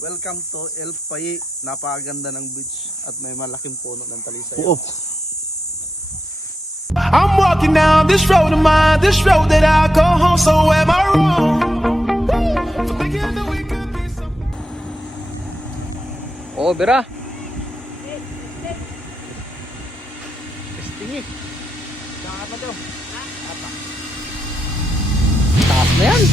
Welcome to El Pai. Napakaganda ng beach at may malaking puno ng talisay. I'm walking down this road of mine, this road that I go home, so am I wrong? For thinking that we could be so. Oh, Bira. Testing eh. Saan pa daw? Taas na yan.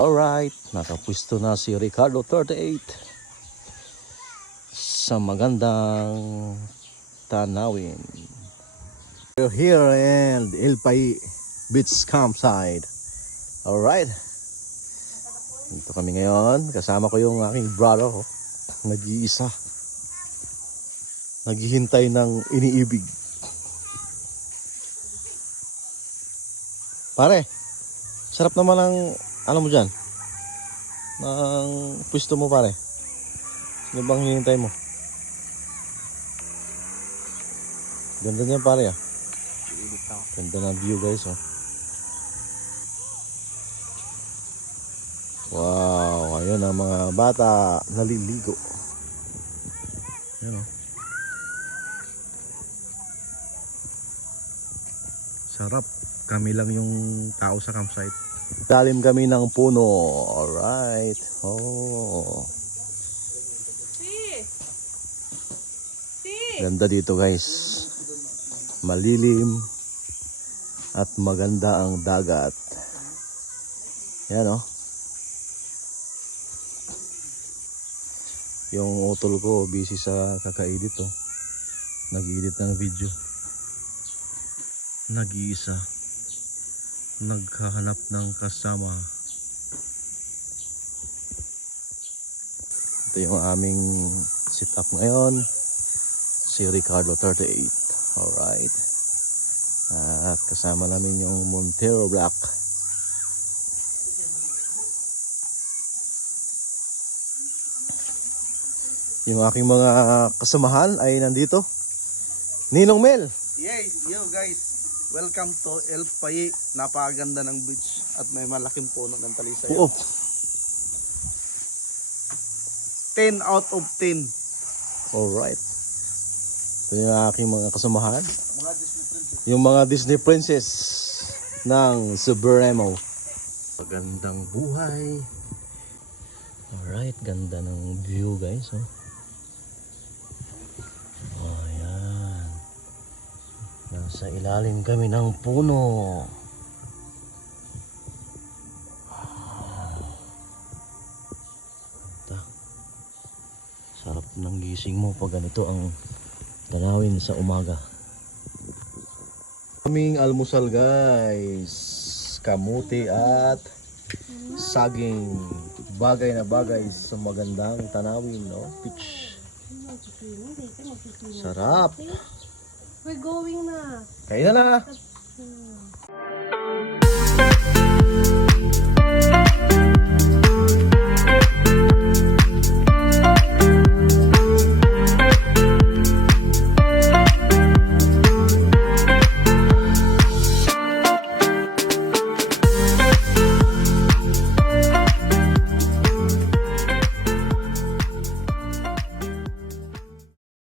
Alright, nakapwisto na si Ricardo 38 sa magandang tanawin. We're here in El Pai Beach Campsite. Alright, dito kami ngayon. Kasama ko yung aking brother ko. Nag-iisa. Naghihintay ng iniibig. Pare, sarap naman ang ano mo dyan? Ang pwesto mo pare. Sino bang hinihintay mo? Ganda niyan pare ah. Ganda ng view guys oh. Wow, ayun ang mga bata naliligo. Ayun oh. Sarap. Kami lang yung tao sa campsite. Dalim kami ng puno. Alright. Oh. Ganda dito guys. Malilim. At maganda ang dagat. Yan oh. Yung utol ko busy sa kaka-edit oh. Nag-edit ng video. Nag-iisa. Naghahanap ng kasama. Ito yung aming setup ngayon. Si Ricardo 38. Alright. At kasama namin yung Montero Black. Yung aking mga kasamahan ay nandito. Ninong Mel. Yes, yo guys. Welcome to El Pai. Napakaganda ng beach at may malaking puno ng talisay. 10 out of 10. Alright. Ito yung aking mga kasamahan. Mga Disney princess. Yung mga Disney princess ng Supremo. Magandang buhay. Alright, ganda ng view guys. Oh. Oh, yan. Nasa ilalim kami ng puno. Ganda. Sarap ng gising mo pag ganito ang tanawin sa umaga. Aming almusal guys, kamuti at saging, bagay na bagay sa magandang tanawin, no? Peach. Sarap. We're going na. Kain na na.